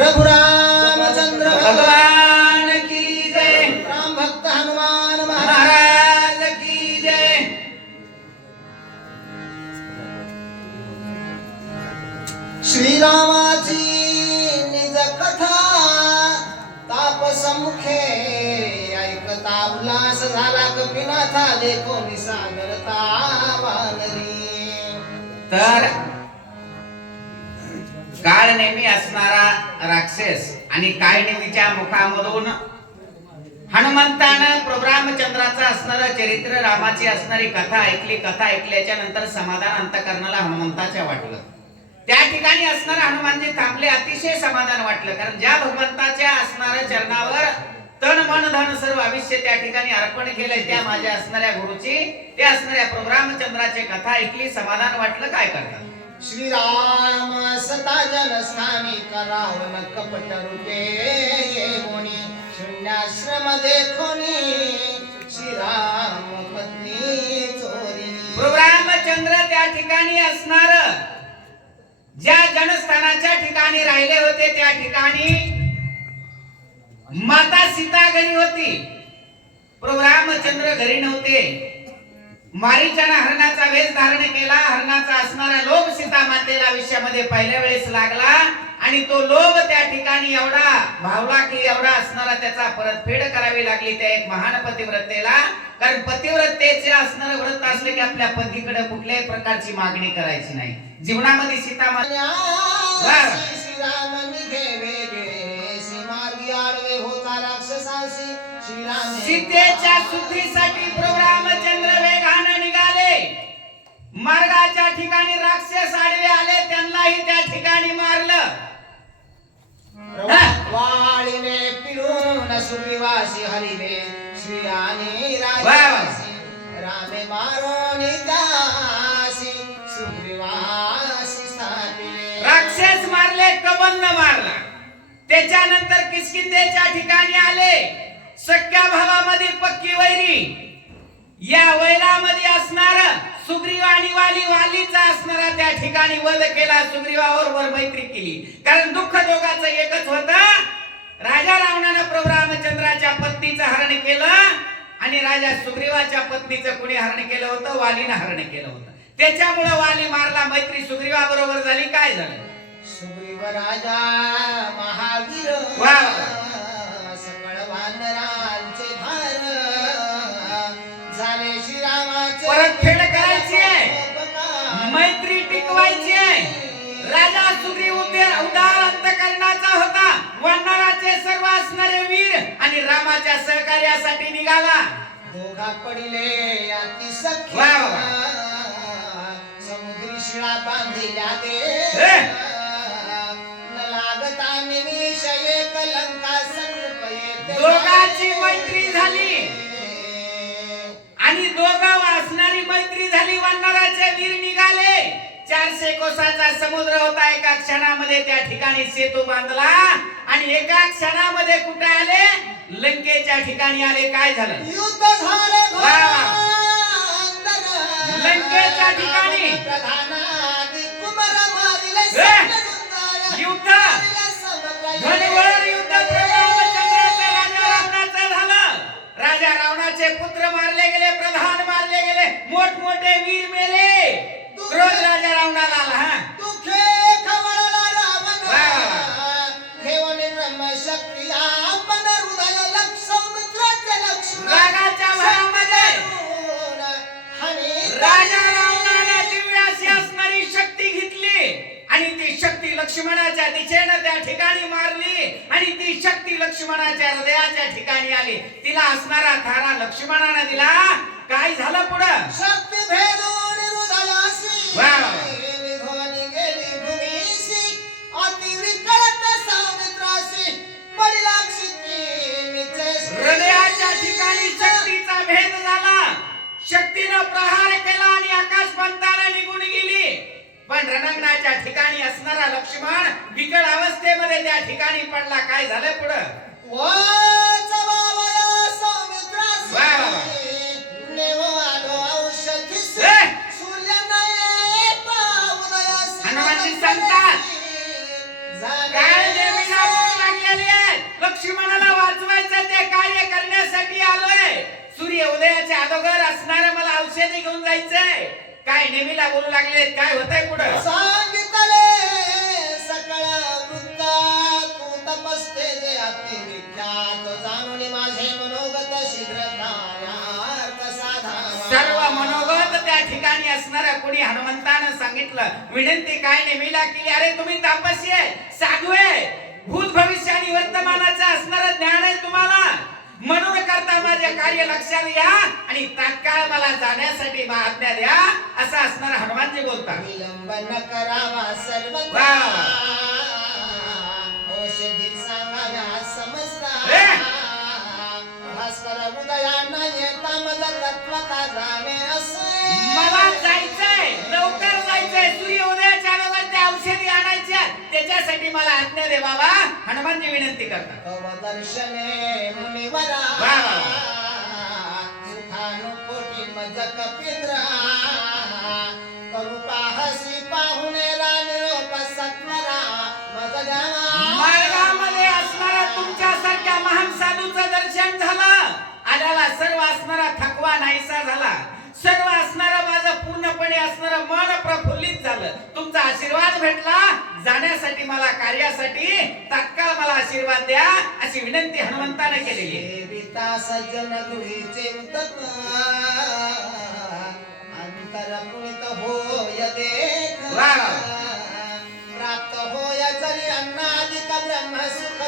रघुरामचंद्र भगवान की जय। राम भक्त हनुमान महाराज की जय। श्रीरामाची निज कथा तापसमुखे ऐकता उल्हास झाला कपिनाथा देखो निसागरता वानरी तर काळ नेहमी असणारा राक्षस आणि काळनेमीच्या मुखामधून. हनुमंतानं प्रभू रामचंद्राचं असणारं चरित्र रामाची असणारी कथा ऐकली कथा ऐकल्याच्या नंतर समाधान अंतकरणाला हनुमंताच्या वाटलं. त्या ठिकाणी असणार हनुमानजी थांबले अतिशय समाधान वाटलं. कारण ज्या भगवंताच्या असणाऱ्या चरणावर तन मन धन सर्व आयुष्य त्या ठिकाणी अर्पण केलंय त्या माझ्या असणाऱ्या गुरुची त्या असणाऱ्या प्रभू रामचंद्राची कथा ऐकली समाधान वाटलं काय करतात श्रीराम सता जनस्थानी करावन कपट रूपे मुनी. शून्याश्रम देखोनी. श्रीराम पत्नी चोरी. रामचंद्र त्या ठिकाणी असणार. ज्या जनस्थानाच्या ठिकाणी राहिले होते त्या ठिकाणी माता सीता घरी होती. प्रभू रामचंद्र घरी नव्हते. मारीच्यानं हरणाचा वेश धारण केला हरणाचा असणारा लोभ सीता मातेला आयुष्यामध्ये पहिल्या वेळेस लागला आणि तो लोभ त्या ठिकाणी एवढा भावला की एवढा असणारा त्याचा परतफेड करावी लागली त्या एक महान पतिव्रतेला. कारण पतिव्रतेचे असणारं व्रत असले की आपल्या पतीकडे कुठल्याही प्रकारची मागणी करायची नाही. जीवनामध्ये सीता माता न्यासी श्रीराम निघे वेगळे सीमार्गी आडवे होता राक्षसांशी श्रीराम सीतेच्या सुखीसाठी प्रभू रामचंद्र वेगाने निघाले मार्गाच्या ठिकाणी राक्षस आडवे आले त्यांनाही त्या ठिकाणी मारलं. वाळीने पिळून सुग्रीवासी हरिले श्री आणि वा वा. राजासी रामे मारून दासी सुग्रीवासी स्थापिले. राक्षस मारले कबंद मारला. त्याच्यानंतर किसकिंदेच्या ठिकाणी आले. सख्या भावामध्ये पक्की वैरी. या वैरामध्ये असणार सुग्रीव आणि वाली वालीचा असणारा त्या ठिकाणी वध केला सुग्रीवाबरोबर मैत्री केली. कारण दुःख दोघांचं एकच होत राजा रावणानं प्रभू रामचंद्राच्या पत्नीचं हरण केलं आणि राजा सुग्रीवाच्या पत्नीचं कुणी हरण केलं होतं? वालीनं हरण केलं होतं. त्याच्यामुळं वाली मारला मैत्री सुग्रीवा बरोबर झाली काय झालं? सुग्रीव राजा महावीर. मैत्री टिकवायची आहे. राजा सुग्रीव उद्या- उदार अंतकरणाचा होता. वानराचे सर्व असणारे वीर आणि रामाच्या सहकार्यासाठी निघाला. दोघा पडिले अति सख्य. समुद्री शिळा बांधिल्या. न लागता निमिष एक लंका दोघांची मैत्री झाली. आणि दोघं वाचणारी मैत्री झाली वानराचे वीर निघाले. चारशे कोसाचा समुद्र होता एका क्षणामध्ये त्या ठिकाणी सेतू बांधला. आणि एका क्षणामध्ये कुठे आले? लंकेच्या ठिकाणी आले. काय झालं? युद्ध झाले. लंकेच्या ठिकाणी. मोठमोठे वीर मेले क्रोध राजा रावणाला आला हा दुःखे खवळला रावण. वा. ठेवणे ब्रह्मशक्ती आपण हृदय लक्ष मित्राचे लक्ष्मण. रागाच्या भरामध्ये राजा रावणाला दिव्याशी असणारी शक्ती घेतली आणि ती शक्ती लक्ष्मणाच्या दिशेनं त्या ठिकाणी मारली आणि ती शक्ती लक्ष्मणाच्या हृदयाच्या ठिकाणी आली तिला असणारा थारा लक्ष्मणानं दिला काय झालं पुढं? शक्ती हृदयाच्या ठिकाणी भेद झाला. प्रहार केला आणि आकाश निघून गेली. पण ठिकाणी असणारा लक्ष्मण विकळ अवस्थेमध्ये त्या ठिकाणी पडला. काय झालं पुढं? लक्ष्मणाला वाचवायचं ते कार्य करण्यासाठी आलोय. सूर्य उदयाच्या अगोदर असणार मला औषधी घेऊन जायचंय. काय नेहमीला बोलू लागले काय होतंय पुढं? सांगितले सकळ वृत्त तू तपस्ते जे अति विख्यात जाणून माझे मनोगत शीघ्र. सर्व मनोगत त्या ठिकाणी असणाऱ्या कोणी हनुमंतानं सांगितलं. विनंती काय नेहमीला केली? अरे तुम्ही तापसी आहे साधू आहे. भूत भविष्य आणि वर्तमानाचं असणारं ज्ञान आहे तुम्हाला. म्हणून करता माझे कार्य लक्षात घ्या आणि तात्काळ मला जाण्यासाठी आज्ञा द्या. असं असणार हनुमानजी बोलतात. विलंब न करावा सर्वथा. वा. औषधी सांगाव्या समजता. ए! भास्कर उदयाना येता मज तत्वता जाणे असे. मला जायचंय. लवकर जायचंय सूर्य उदयाच्या अगोदर त्या औषधी आणायच्या त्याच्यासाठी मला आज्ञा दे बाबा. हनुमानजी विनंती करतात. दर्शने मुनिवरा वा, वा, सुखानुकोटी मज कपिंद्र करू पाहसी पाहुणे निरोप सत्वरा मज गावा. मार्गामध्ये असणारा तुमच्यासारख्या महान साधूचं दर्शन झालं. आल्याला सर्व असणारा थकवा नाहीसा झाला. सर्व असणारं माझं पूर्णपणे असणारं मन प्रफुल्लित झालं. तुमचा आशीर्वाद भेटला. जाण्यासाठी मला कार्यासाठी तात्काळ मला आशीर्वाद द्या अशी विनंती हनुमंताने केलेली सज्जन गृहीचे उतप अंतर पुनित होय देख. प्राप्त होय जरी अन्नादिक ब्रह्म सुख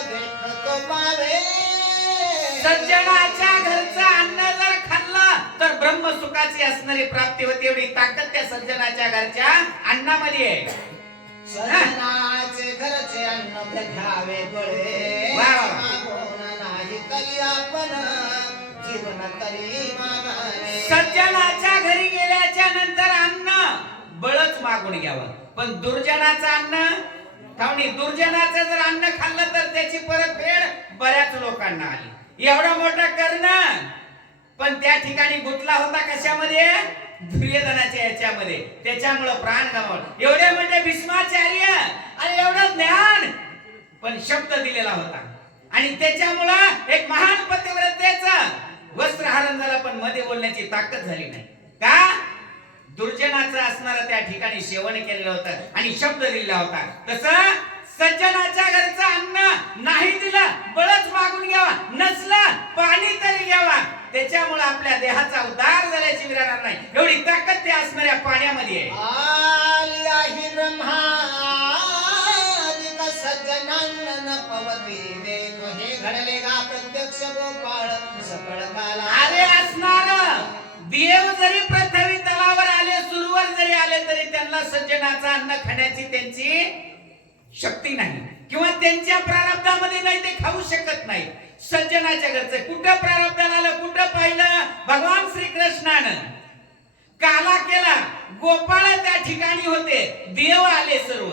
पावे सज्जनाच्या ब्रह्म सुखाची असणारी प्राप्ती होते एवढी ताकद त्या सज्जनाच्या घरच्या अन्नामध्ये. आहे सज्जनाचे घरचे अन्न घ्यावे बळे वा, वा. मागोन नाही तरी आपण जीवन तरी मागावे. सज्जनाच्या घरी गेल्याच्यानंतर अन्न बळच मागून घ्यावं. पण दुर्जनाचं अन्न कावणी दुर्जनाचं जर अन्न खाल्लं तर त्याची परतफेड बऱ्याच लोकांना आली. एवढं मोठं करणं पण त्या ठिकाणी गुंतला होता कशामध्ये? दुर्योधनाच्या याच्यामध्ये. त्याच्यामुळं प्राण गमावलं. एवढे म्हणजे भीष्माचार्य आणि एवढं ज्ञान. पण शब्द दिलेला होता. आणि त्याच्यामुळं एक महान पतिव्रतेचा वस्त्र हरण झालं पण मध्ये बोलण्याची ताकद झाली नाही. का? दुर्जनाचं असणार त्या ठिकाणी सेवन केलेलं होतं आणि शब्द दिलेला होता. तसं सज्जनाच्या घरचं अन्न नाही दिलं. शक्ती नाही. किंवा त्यांच्या प्रारब्धामध्ये नाही ते खाऊ शकत नाही. सज्जनाच्या घरचं कुठं प्रारब्धाला आलं कुठं पाहिलं? भगवान श्रीकृष्णानं. काला केला. गोपाळ त्या ठिकाणी होते. देव आले सर्व.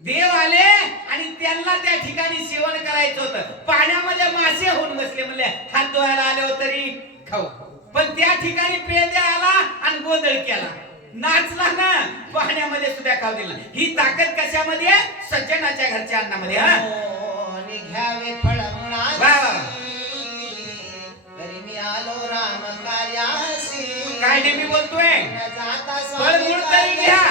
देव आले आणि त्यांना त्या ठिकाणी सेवन करायचं होतं. पाण्यामध्ये मासे होऊन बसले. म्हणले हात धुवायला आले तरी खाऊ. पण त्या ठिकाणी पेद्या आला आणि गोंधळ केला. नाचला ना पाण्यामध्ये सुद्धा खाऊ दिला. ही ताकद कशामध्ये? सज्जनाच्या घरच्या अन्नामध्ये हा? घ्यावे फळ मी आलो राम कार्यासी काय नेहमी बोलतोय? जाता फळमूळ तरी घ्या.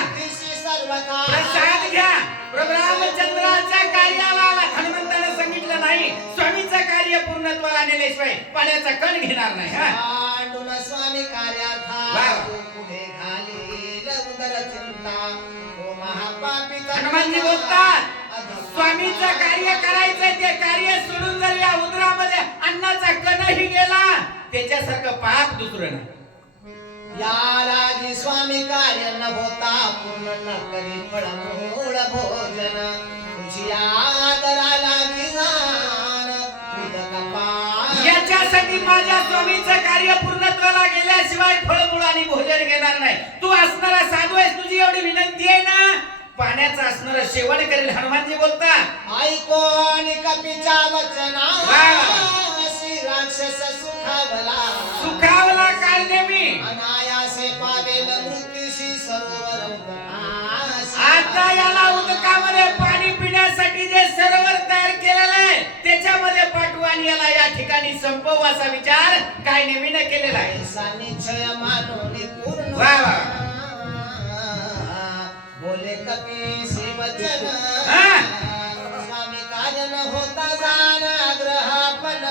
सर्वथा. प्रसाद घ्या. प्रभू रामचंद्राच्या कार्याला आला हनुमंताने सांगितलं नाही. स्वामीचं कार्य पूर्णत्वाला नेल्याशिवाय पाण्याचा कण घेणार नाही हा? स्वामी कार्याथा हनुमानजी बोलतात स्वामीचं कार्य करायचंय ते कार्य सोडून जर या उदरामध्ये अन्नाचा कणही गेला त्याच्यासारखं पाप दुसरं नाही. या लागी स्वामी कार्य न होता पूर्ण न करी फळमूळ भोजन. तुझी आदरा त्यासाठी माझ्या स्वामीचं कार्य पूर्णत्वाला गेल्याशिवाय फळमूळ आणि भोजन घेणार नाही. तू असणारा साधू आहेस तुझी एवढी विनंती आहे ना? पाण्याचं असणारं सेवन करेल हनुमानजी बोलता ऐकोन कपीच्या वचना. राक्षस सुखावला. सुखावला काय नेहमी? अनायासे पावेल मृत्यूशी सरोवर. आता याला उदकामध्ये पाणी पिण्यासाठी जे सरोवर तयार केलेलं त्याच्यामध्ये पाठवू आणि याला या ठिकाणी संपवू असा विचार काय नेहमीनं केलेला आहे. ऐसा निश्चय मानोनी पूर्ण वा, वा. बोले कपी श्री वचन. स्वामी कार्य न होता जाण ग्रहापन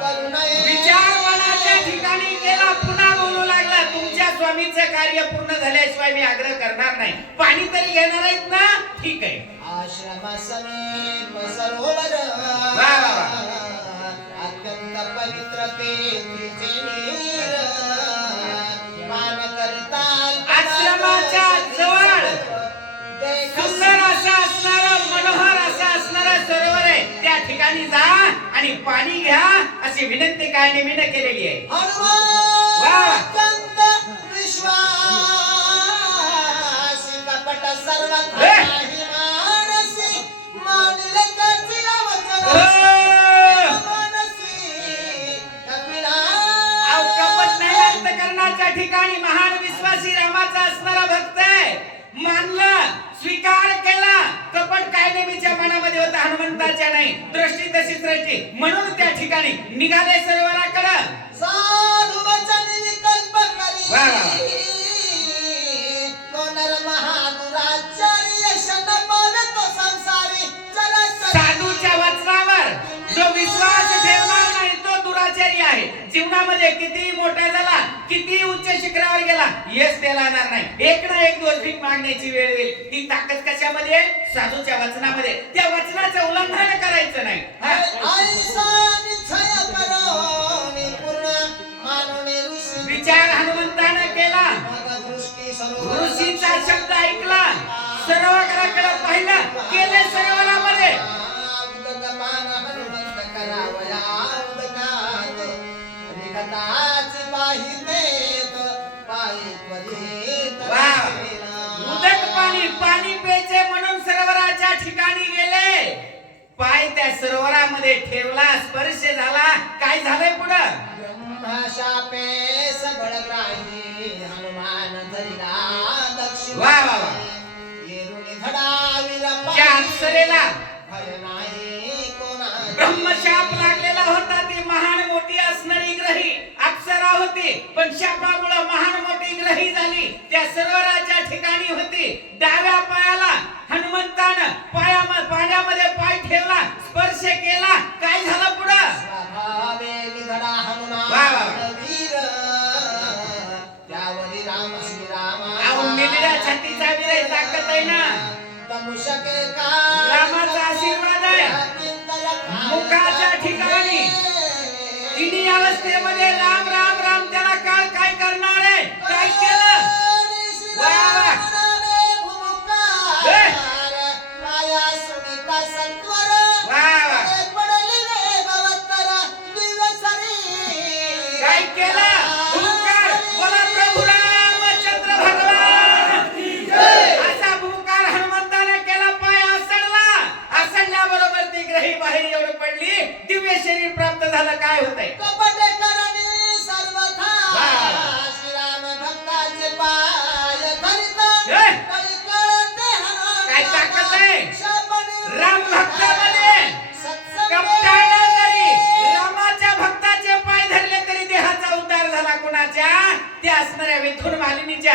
करू नये. विचार मनाच्या ठिकाणी केला पुन्हा बोलू लागला तुमच्या स्वामीचं कार्य पूर्ण झाल्याशिवाय मी आग्रह करणार नाही. पाणी तरी घेणार आहेत ना? ठीक आहे. आश्रम समीप सरोवर. अत्यंत पवित्र ते तिचे नीर पान करता आश्रमाच्या जवळ देख सुंदर असं असणारं मनोहर असं असणारं सरोवर आहे त्या ठिकाणी जा आणि पाणी घ्या अशी विनंती काय नेहमीनं केलेली आहे वा. हनुमंत विश्वासी नाही दृष्टी तशीच राहायची म्हणून त्या ठिकाणी निघाले सरोवराकडं साधु वचन विकल्प करी. कोणर संसारी. चला. साधूच्या वचनावर जो विश्वास ठेवणार नाही तो दुराचारी आहे. जीवनामध्ये किती मोठा झाला किती उच्च शिखरावर गेला? यश त्याला येणार नाही. एक ना एक दिवस भीक मागण्याची वेळ येईल. ती ताकद कशामध्ये? साधूच्या वचनामध्ये. त्या वचनाचं उल्लंघन करायचं नाही. विचार हनुमंतानं केला. ऋषीचा शब्द ऐकला. सरोवराकडे पाहिलं. केले सरोवरामध्ये. हनुमंत करावया ठिकाणी गेले. पाय त्या सरोवरामध्ये ठेवला स्पर्श झाला. काय झालंय पुढं? ब्रह्मशापे सबळग्राही हनुमान धरिला दक्षिण वा, वा, वा. त्या अप्सरेला. भय नाही. ब्रह्मशाप लागलेला होता ती महान मोठी असणारी ग्रही. अप्सरा होती पण शापामुळे महान मोठी ग्रही झाली. त्या सरोवराच्या ठिकाणी होती डाव्या पायाला. हनुमंतानं पाया पाण्यामध्ये पाय ठेवला स्पर्श केला काय झालं पुढं. वीर त्यावरी राम छातीचा ताकद आहे ना. रामाचा आशीर्वाद आहे. मुखाच्या ठिकाणी. तिन्ही अवस्थेमध्ये शरीर प्राप्त झालं काय हे. ताकद आहे? राम भक्तामध्ये रामाच्या भक्ताचे पाय धरले तरी देहाचा उद्धार झाला कुणाच्या? त्या असणाऱ्या विठून मालिनीच्या.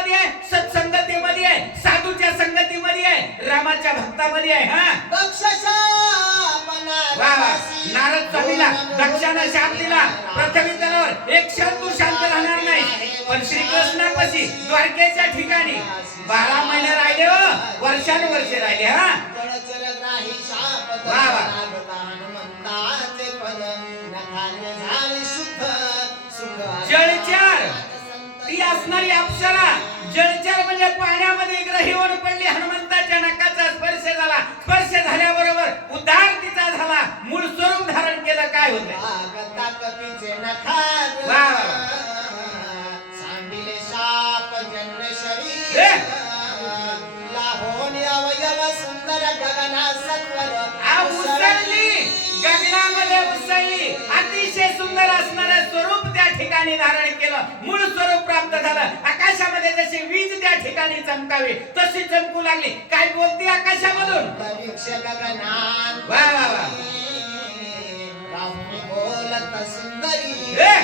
संगतीमध्ये आहे सत्संगतीमध्ये आहे साधूच्या संगतीमध्ये आहे रामाच्या भक्तामध्ये आहे हा? नारद दिला दक्षाला शाप दिला पृथ्वी एक क्षण तू शांत राहणार नाही. पण श्री द्वारकेच्या ठिकाणी बारा महिने राहिले हो वर्षानुवर्षे राहिले हा? वा वा. जळचार ती असणारी अप्सरा. जळचार म्हणजे पाण्यामध्ये ग्रही होऊन पडली हनुमंताच्या नकाचा स्पर्श झाला. स्पर्श झाल्याबरोबर उद्धार तिचा झाला. मूळ स्वरूप धारण केलं. काय होतं लाहोनी अवयव सुंदर गगना सत्वर आकाशामध्ये जशी वीज त्या ठिकाणी चमकावी तशी चमकू लागली. काय बोलते आकाशामधून? वा वा वा. राहुनी बोलत सुंदरी ए!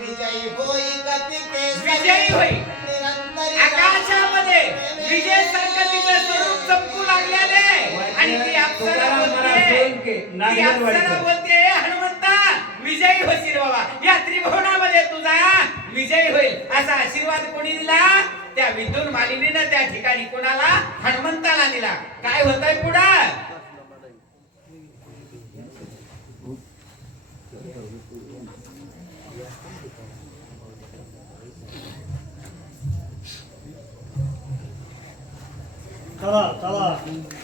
विजयी होई. गतिके विजयी होई. निरंतरी आकाशामध्ये विजय संकटीचं स्वरूप चमकू लागल्याने. आणि ती अप्सरा बोलते ती अप्सरा बोलते हनुमंता विजयी होशील बाबा. या मध्ये तुझा. विजय होईल. असा आशीर्वाद कोणी दिला? त्या विद्युन मालिनीनं त्या ठिकाणी कोणाला? हनुमंताला दिला. काय होतंय पुढं? चला चला.